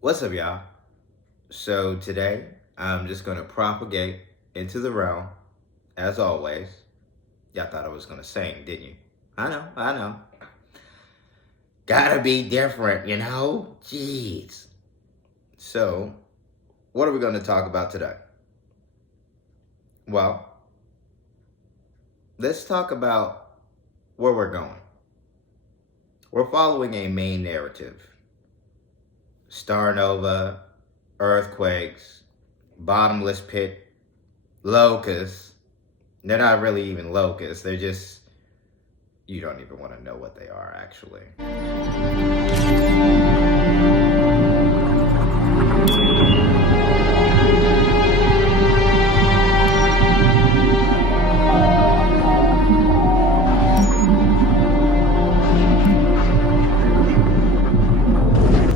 What's up, y'all? So today, I'm just going to propagate into the realm, as always. Y'all thought I was going to sing, didn't you? I know. Gotta be different, you know? Jeez. So, what are we going to talk about today? Well, let's talk about where we're going. We're following a main narrative. Star nova, earthquakes, bottomless pit, locusts. They're not really even locusts. They're just, you don't even want to know what they are, actually.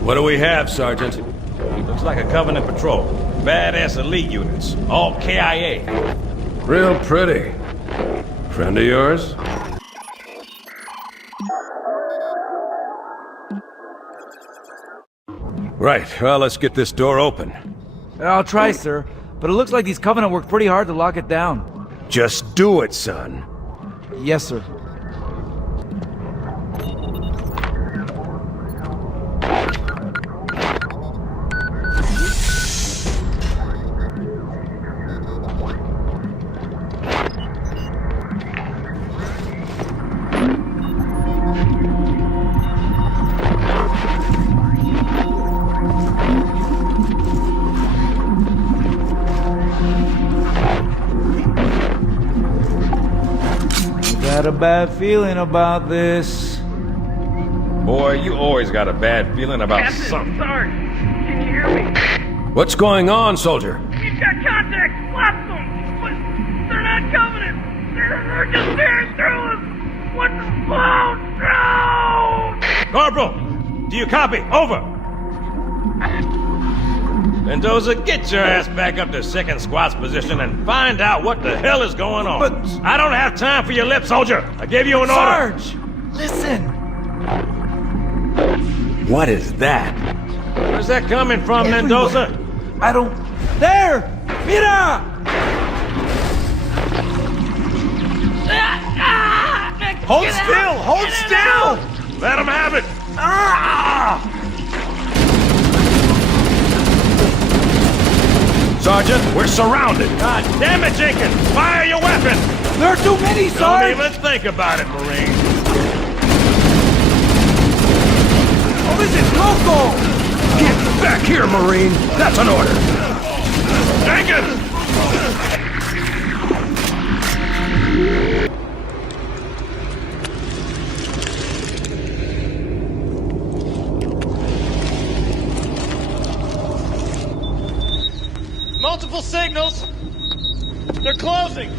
What do we have, Sergeant? Looks like a Covenant patrol. Badass elite units. All KIA. Real pretty. Friend of yours? Right, well, let's get this door open. I'll try, sir. But it looks like these Covenant worked pretty hard to lock it down. Just do it, son. Yes, sir. Got a bad feeling about this. Boy, you always got a bad feeling about Captain, something. Sarge, can you hear me? What's going on, soldier? We've got contact, lots of them, but they're not Covenant. They're just tearing through us. What the clown? No! Corporal, do you copy? Over. Mendoza, get your ass back up to second squad's position and find out what the hell is going on. But- I don't have time for your lip, soldier. I gave you an order. Sarge! Listen! What is that? Where's that coming from, Mendoza? I don't... There! Mira! Hold still! Hold still! Let him have it! Sergeant, we're surrounded. God damn it, Jenkins! Fire your weapon! There are too many, Don't Sarge! even think about it, Marine. Oh, this is local! Get back here, Marine. That's an order. Jenkins! Multiple signals. They're closing.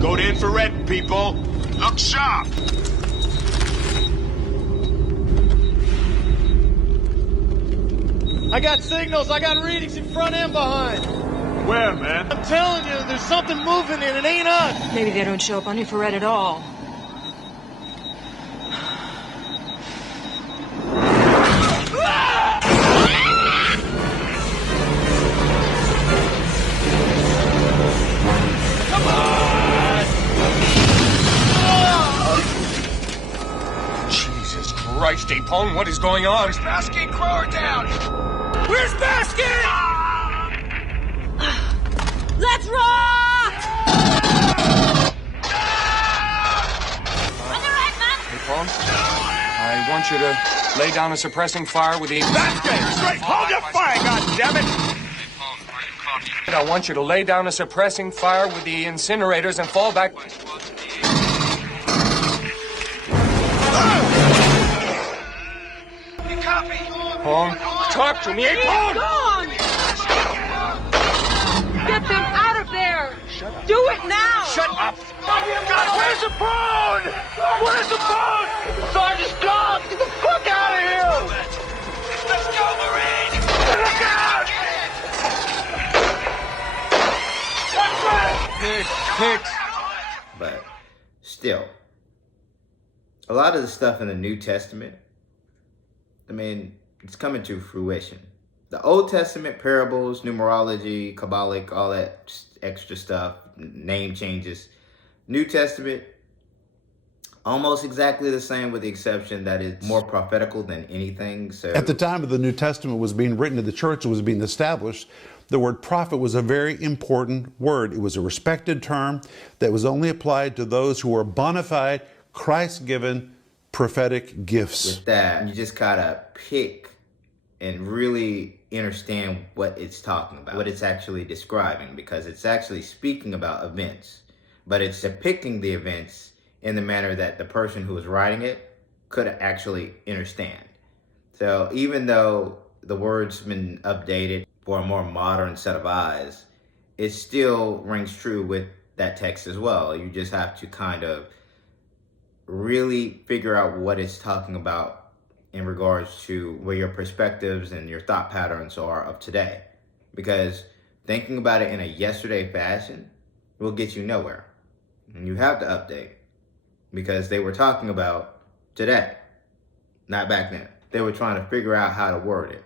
Go to infrared, people. Look sharp. I got signals. I got readings in front and behind. Where, man? I'm telling you, there's something moving and it ain't us. Maybe they don't show up on infrared at all. Jesus Christ, Apone, what is going on? Where's Baskin? Crow down! Where's Baskin? Let's rock! On the right, man! Apone, I want you to lay down a suppressing fire with the... Baskin! Straight! Hold your fire, goddammit! I want you to lay down a suppressing fire with the incinerators and fall back... You copy? Apone, talk to me, Apone! Gone! Get them out of there! Do it now! Shut up! God, where's the phone? Where's the phone? Sergeant's gone! Get the fuck out of here! Let's go, Marine! Look out! Hicks. But still, a lot of the stuff in the New Testament, I mean, It's coming to fruition. The Old Testament parables, numerology, Kabbalic, all that extra stuff, name changes. New Testament, almost exactly the same with the exception that it's more prophetical than anything. So at the time of the New Testament was being written and the church was being established, the word prophet was a very important word. It was a respected term that was only applied to those who were bona fide, Christ-given prophetic gifts. With that, you just gotta pick and really understand what it's talking about, what it's actually describing, because it's actually speaking about events, but it's depicting the events in the manner that the person who was writing it could actually understand. So even though the word's been updated for a more modern set of eyes, it still rings true with that text as well. You just have to kind of really figure out what it's talking about in regards to where your perspectives and your thought patterns are of today. Because thinking about it in a yesterday fashion will get you nowhere. And you have to update, because they were talking about today, not back then. They were trying to figure out how to word it,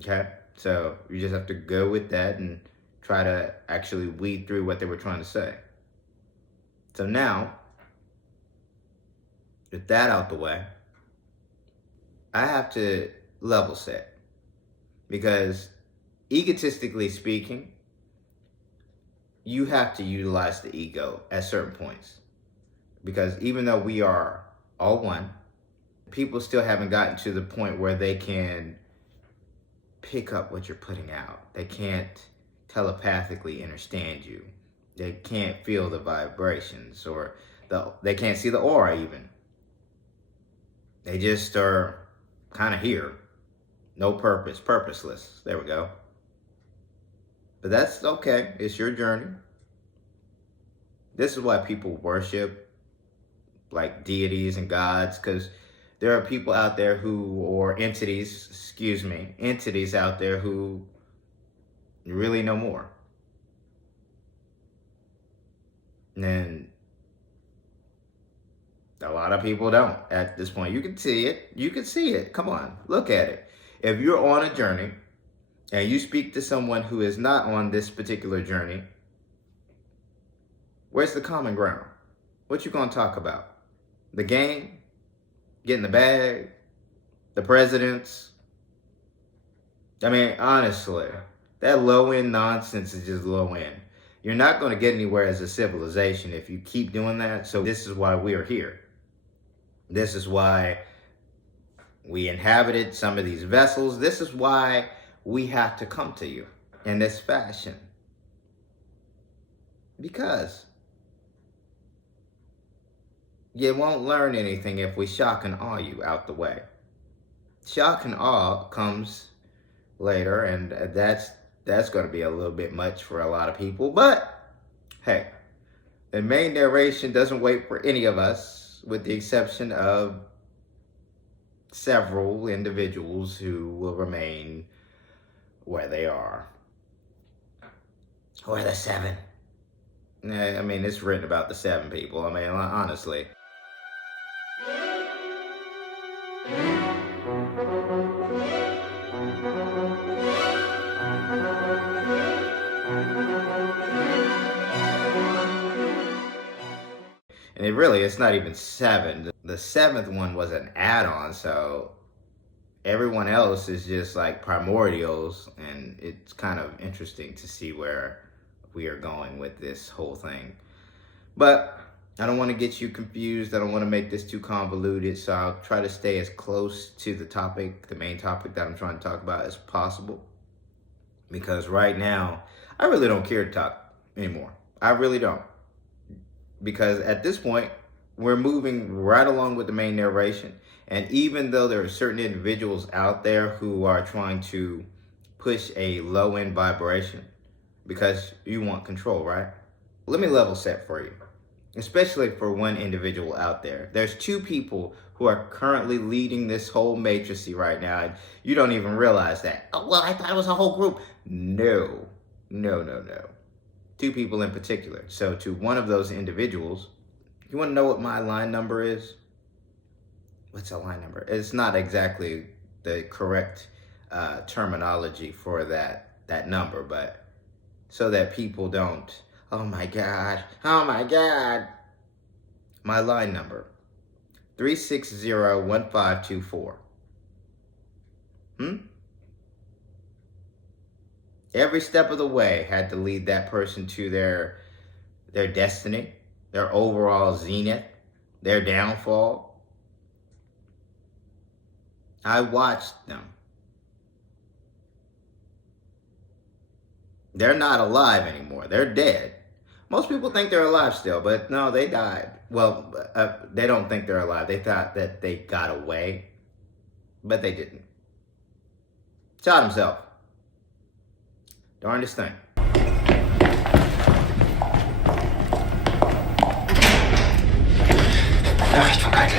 okay? So you just have to go with that and try to actually weed through what they were trying to say. So now, with that out the way, I have to level set, because egotistically speaking, you have to utilize the ego at certain points. Because even though we are all one, people still haven't gotten to the point where they can pick up what you're putting out. They can't telepathically understand you. They can't feel the vibrations, or they can't see the aura even. They just are kind of here. No purpose, purposeless. There we go. But that's okay. It's your journey. This is why people worship like deities and gods, because there are people out there or entities out there who really know more. And a lot of people don't at this point. You can see it. Come on, look at it. If you're on a journey and you speak to someone who is not on this particular journey, where's the common ground? What you gonna talk about? The game? Getting the bag? The presidents? I mean, honestly, that low-end nonsense is just low-end. You're not going to get anywhere as a civilization if you keep doing that. So this is why we are here. This is why we inhabited some of these vessels. This is why we have to come to you in this fashion. Because you won't learn anything if we shock and awe you out the way. Shock and awe comes later, and that's going to be a little bit much for a lot of people. But hey, the main narration doesn't wait for any of us, with the exception of several individuals who will remain where they are. Or the 7. I mean, it's written about the 7 people. I mean, honestly. And it's not even 7. The 7th one was an add-on, so everyone else is just like primordials, and it's kind of interesting to see where we are going with this whole thing. But I don't want to get you confused. I don't want to make this too convoluted, so I'll try to stay as close to the topic, the main topic that I'm trying to talk about, as possible. Because right now, I really don't care to talk anymore. I really don't. Because at this point, we're moving right along with the main narration. And even though there are certain individuals out there who are trying to push a low-end vibration because you want control, right? Let me level set for you, especially for one individual out there. There's 2 people who are currently leading this whole matrixy right now, and you don't even realize that. Oh, well, I thought it was a whole group. No. 2 people in particular. So to one of those individuals, you want to know what my line number is? What's a line number? It's not exactly the correct terminology for that number, but so that people don't, oh my God. My line number, 360-1524. Every step of the way had to lead that person to their destiny, their overall zenith, their downfall. I watched them. They're not alive anymore. They're dead. Most people think they're alive still, but no, they died. Well, they don't think they're alive. They thought that they got away, but they didn't. Shot himself. Darndest thing. Nachricht von Keitel.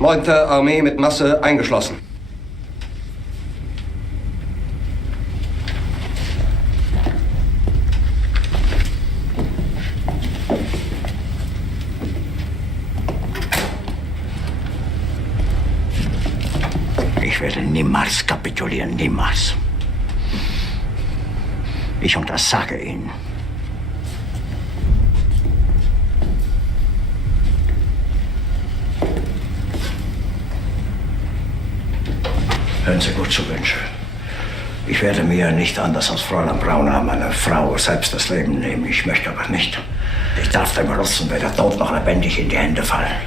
9. Armee mit Masse eingeschlossen. Ich werde niemals kapitulieren, niemals. Ich untersage Ihnen. Hören Sie gut zu, Wünsche. Ich werde mir nicht anders als Fräulein Brauner, meine Frau, selbst das Leben nehmen. Ich möchte aber nicht. Ich darf dem Russen weder tot noch lebendig in die Hände fallen.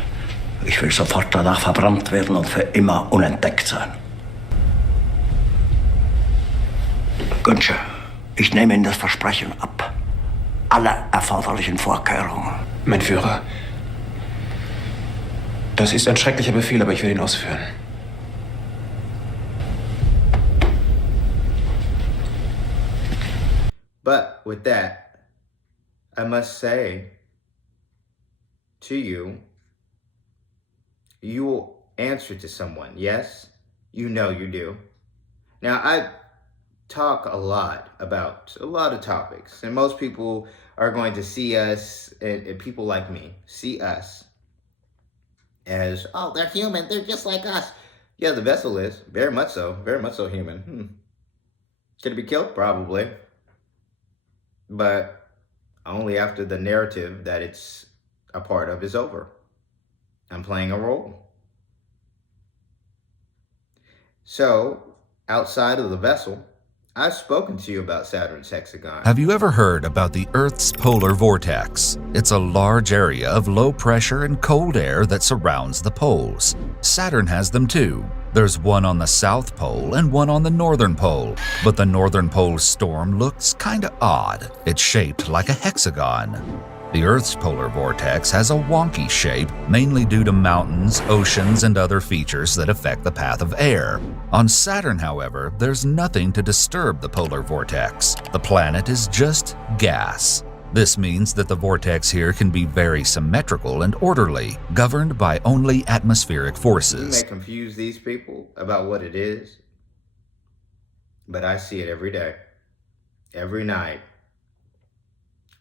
Ich will sofort danach verbrannt werden und für immer unentdeckt sein. Günsche, ich nehme Ihnen das Versprechen ab. Alle erforderlichen Vorkehrungen. Mein Führer, das ist ein schrecklicher Befehl, aber ich will ihn ausführen. But with that, I must say to you, you will answer to someone. Yes, you know you do. Now, I talk a lot about a lot of topics, and most people are going to see us, and people like me, see us as, oh, they're human, they're just like us. Yeah, the vessel is, very much so human. Should it be killed? Probably. But only after the narrative that it's a part of is over. I'm playing a role. So, outside of the vessel, I've spoken to you about Saturn's hexagon. Have you ever heard about the Earth's polar vortex? It's a large area of low pressure and cold air that surrounds the poles. Saturn has them too. There's one on the South Pole and one on the Northern Pole, but the Northern Pole's storm looks kinda odd. It's shaped like a hexagon. The Earth's polar vortex has a wonky shape, mainly due to mountains, oceans, and other features that affect the path of air. On Saturn, however, there's nothing to disturb the polar vortex. The planet is just gas. This means that the vortex here can be very symmetrical and orderly, governed by only atmospheric forces. You may confuse these people about what it is, but I see it every day, every night.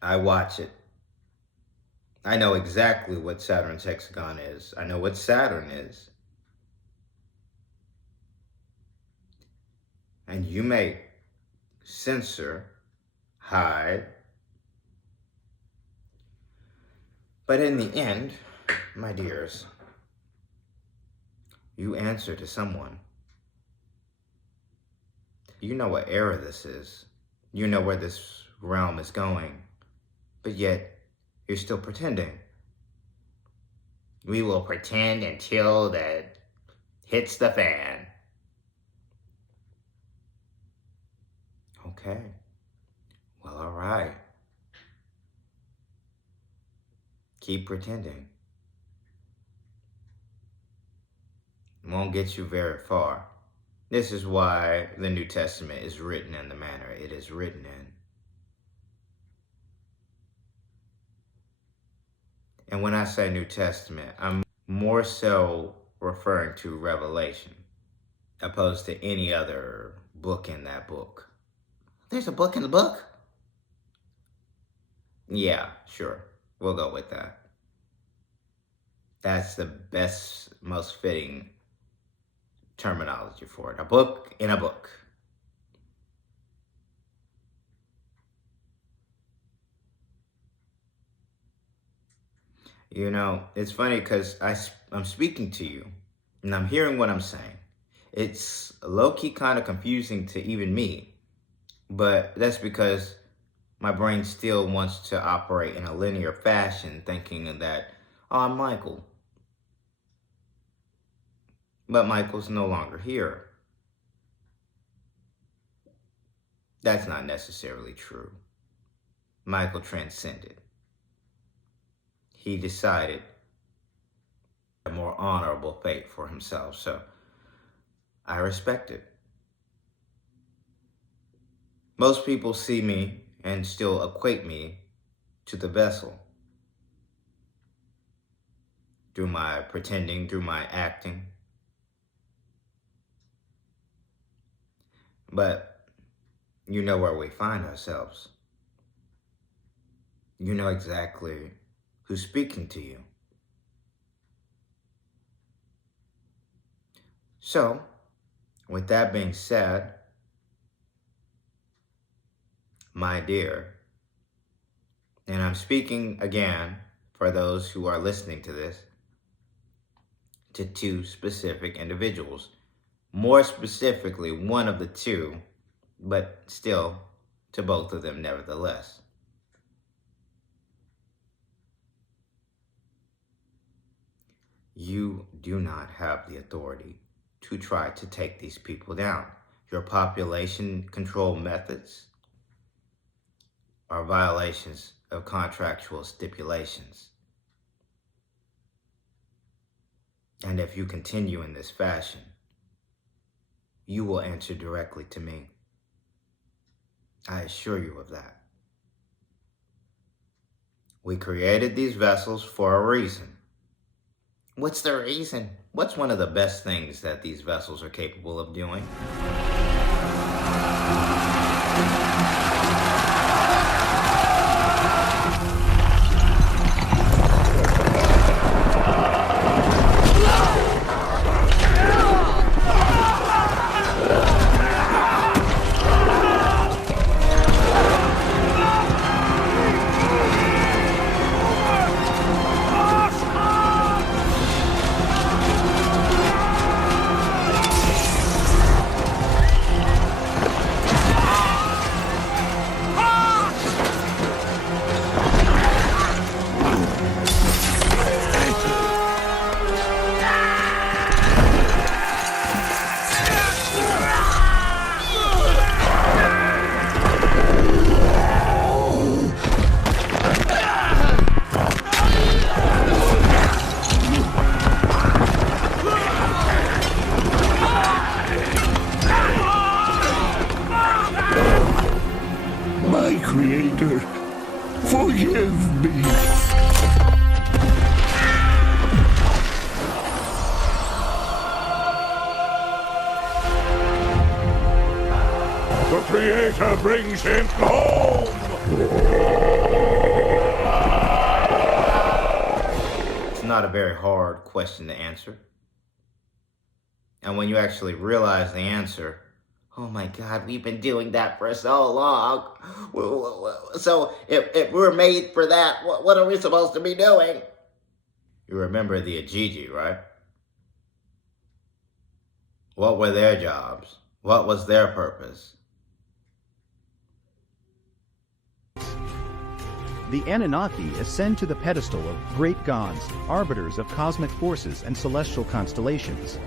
I watch it. I know exactly what Saturn's hexagon is. I know what Saturn is. And you may censor, hide, but in the end, my dears, you answer to someone. You know what era this is. You know where this realm is going, but yet you're still pretending. We will pretend until that hits the fan. Okay. Well, all right. Keep pretending. It won't get you very far. This is why the New Testament is written in the manner it is written in. And when I say New Testament, I'm more so referring to Revelation, opposed to any other book in that book. There's a book in the book? Yeah, sure. We'll go with that. That's the best, most fitting terminology for it. A book in a book. You know, it's funny because I'm speaking to you and I'm hearing what I'm saying. It's low-key kind of confusing to even me, but that's because my brain still wants to operate in a linear fashion, thinking that, oh, I'm Michael. But Michael's no longer here. That's not necessarily true. Michael transcended. He decided a more honorable fate for himself, so I respect it. Most people see me and still equate me to the vessel. Through my pretending, through my acting. But you know where we find ourselves. You know exactly who's speaking to you. So, with that being said, my dear, and I'm speaking again for those who are listening to this, to two specific individuals. More specifically, one of the two, but still to both of them nevertheless. You do not have the authority to try to take these people down. Your population control methods are violations of contractual stipulations. And if you continue in this fashion, you will answer directly to me. I assure you of that. We created these vessels for a reason. What's the reason? What's one of the best things that these vessels are capable of doing? Creator, forgive me. The Creator brings him home! It's not a very hard question to answer. And when you actually realize the answer, oh my God, we've been doing that for so long. So if we're made for that, what are we supposed to be doing? You remember the Ajiji, right? What were their jobs? What was their purpose? The Anunnaki ascend to the pedestal of great gods, arbiters of cosmic forces and celestial constellations.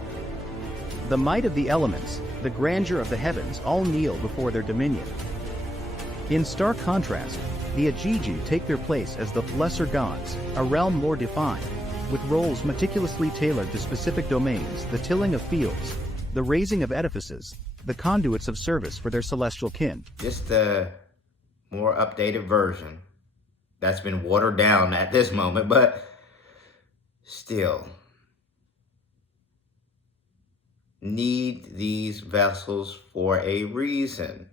The might of the elements, the grandeur of the heavens all kneel before their dominion. In stark contrast, the Ajiji take their place as the lesser gods, a realm more defined, with roles meticulously tailored to specific domains, the tilling of fields, the raising of edifices, the conduits of service for their celestial kin. Just a more updated version that's been watered down at this moment, but still. Need these vessels for a reason.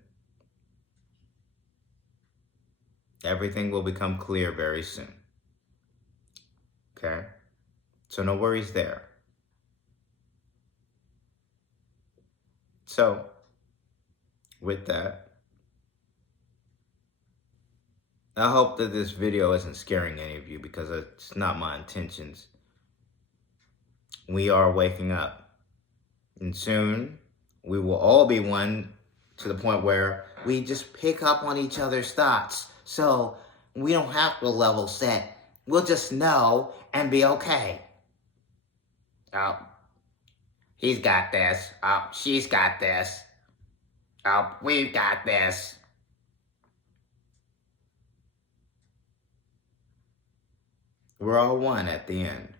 Everything will become clear very soon. Okay? So no worries there. So, with that, I hope that this video isn't scaring any of you, because it's not my intentions. We are waking up. And soon, we will all be one to the point where we just pick up on each other's thoughts. So, we don't have to level set. We'll just know and be okay. Oh, he's got this. Oh, she's got this. Oh, we've got this. We're all one at the end.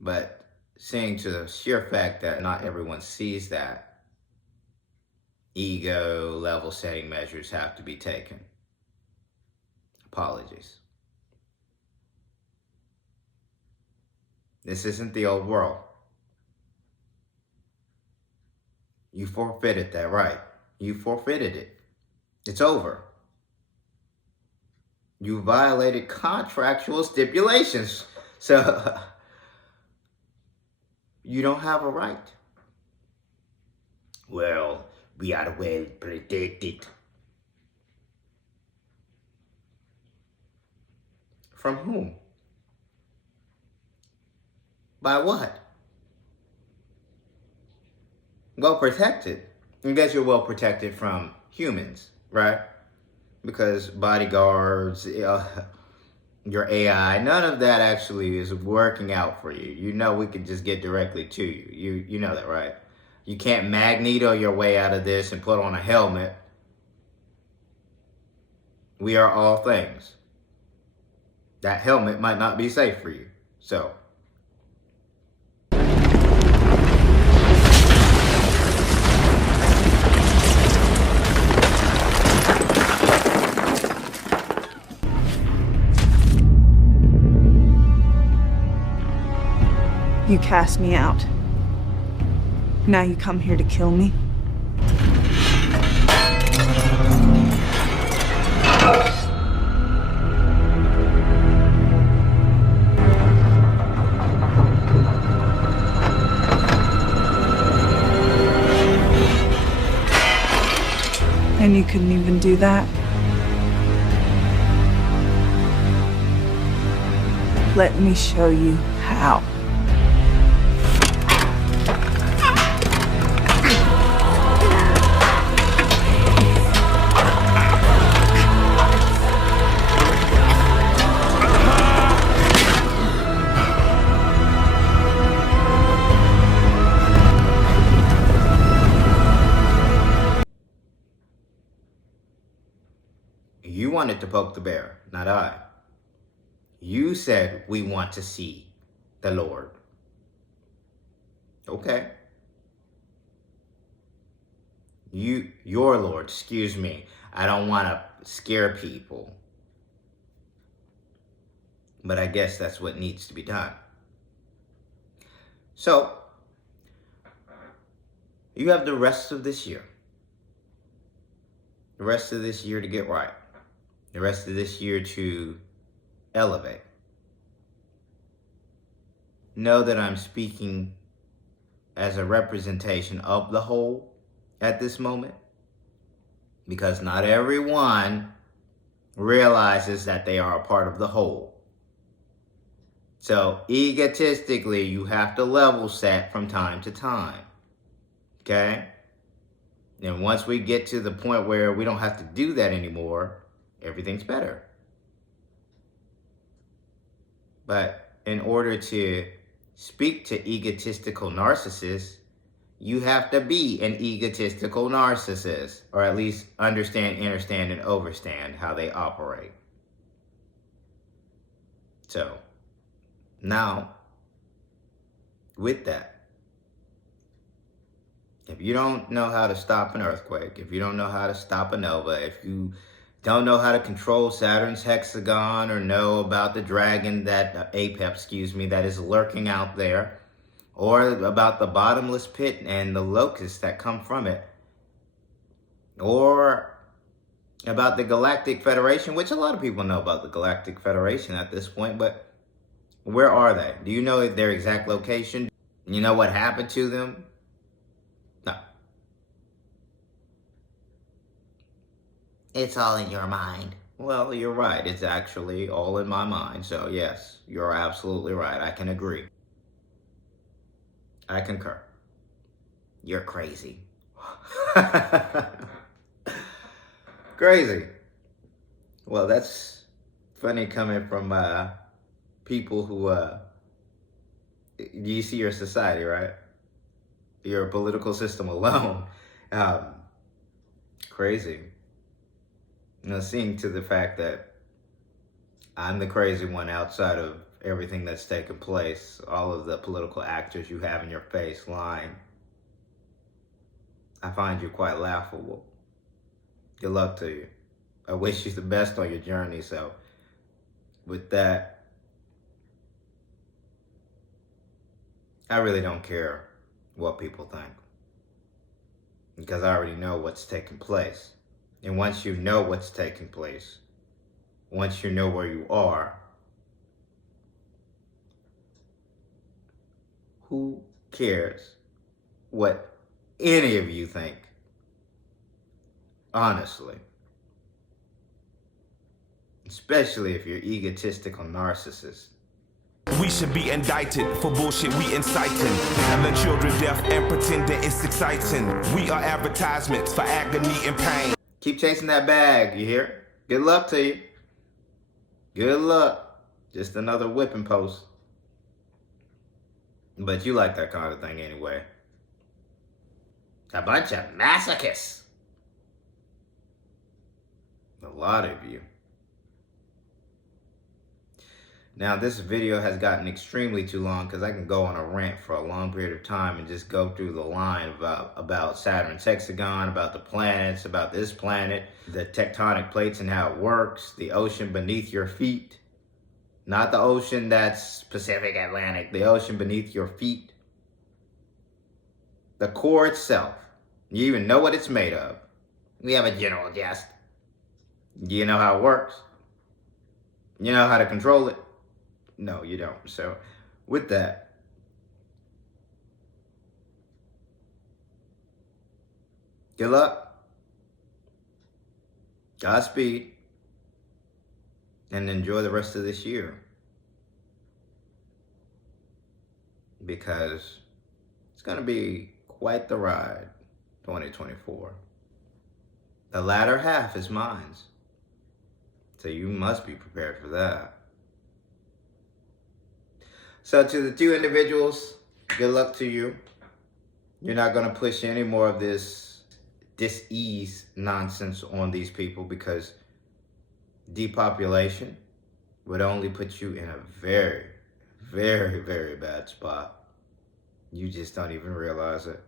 But seeing to the sheer fact that not everyone sees that, ego level setting measures have to be taken. Apologies. This isn't the old world. You forfeited that right. You forfeited it. It's over. You violated contractual stipulations. So, you don't have a right. Well, we are well protected. From whom? By what? Well protected. I guess you're well protected from humans, right? Because bodyguards, your AI, none of that actually is working out for you. You know we can just get directly to you. You know that, right? You can't Magneto your way out of this and put on a helmet. We are all things. That helmet might not be safe for you. So, you cast me out. Now you come here to kill me? And you couldn't even do that? Let me show you how. you wanted to poke the bear, not I. You said we want to see the Lord. Okay. Your Lord, excuse me. I don't want to scare people. But I guess that's what needs to be done. So, you have the rest of this year. The rest of this year to get right. The rest of this year to elevate. Know that I'm speaking as a representation of the whole at this moment, because not everyone realizes that they are a part of the whole. So egotistically, you have to level set from time to time. Okay? And once we get to the point where we don't have to do that anymore, everything's better. But in order to speak to egotistical narcissists, you have to be an egotistical narcissist, or at least understand, innerstand, and overstand how they operate. So, now, with that, if you don't know how to stop an earthquake, if you don't know how to stop a nova, if you don't know how to control Saturn's hexagon, or know about the dragon that, that is lurking out there, or about the bottomless pit and the locusts that come from it, or about the Galactic Federation, which a lot of people know about the Galactic Federation at this point, but Where are they? Do you know their exact location? You know what happened to them? No. It's all in your mind. Well, you're right. It's actually all in my mind. So yes, you're absolutely right. I can agree. I concur. You're crazy. Crazy. Well, that's funny coming from people who, you see your society, right? Your political system alone. Crazy. You know, seeing to the fact that I'm the crazy one outside of everything that's taken place, all of the political actors you have in your face lying. I find you quite laughable. Good luck to you. I wish you the best on your journey. So with that, I really don't care what people think, because I already know what's taking place. And once you know what's taking place, once you know where you are, who cares what any of you think? Honestly. Especially if you're egotistical narcissists. We should be indicted for bullshit we inciting. Selling children deaf and pretending it's exciting. We are advertisements for agony and pain. Keep chasing that bag, you hear? Good luck to you. Good luck. Just another whipping post. But you like that kind of thing anyway. A bunch of masochists. A lot of you. Now, this video has gotten extremely too long because I can go on a rant for a long period of time and just go through the line about Saturn's hexagon, about the planets, about this planet, the tectonic plates and how it works, the ocean beneath your feet. Not the ocean that's Pacific, Atlantic, the ocean beneath your feet. The core itself. You even know what it's made of. We have a general guess. Do you know how it works? You know how to control it? No, you don't. So, with that, good luck, Godspeed, and enjoy the rest of this year. Because it's going to be quite the ride, 2024. The latter half is mine. So you must be prepared for that. So to the two individuals, good luck to you. You're not going to push any more of this dis-ease nonsense on these people, because depopulation would only put you in a very, very, very bad spot. You just don't even realize it,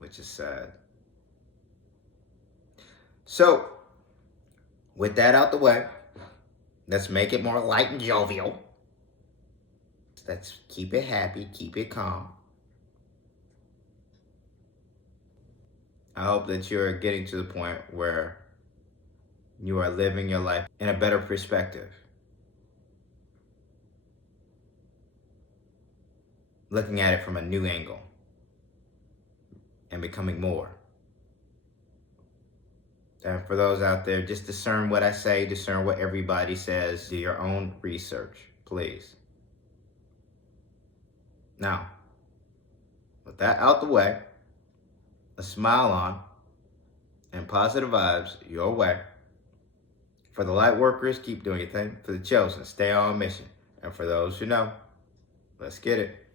which is sad. So, with that out the way, let's make it more light and jovial. Let's keep it happy, keep it calm. I hope that you're getting to the point where you are living your life in a better perspective. Looking at it from a new angle and becoming more. And for those out there, just discern what I say, discern what everybody says. Do your own research, please. Now, with that out the way, a smile on, and positive vibes your way. For the light workers, keep doing your thing. For the chosen, stay on mission. And for those who know, let's get it.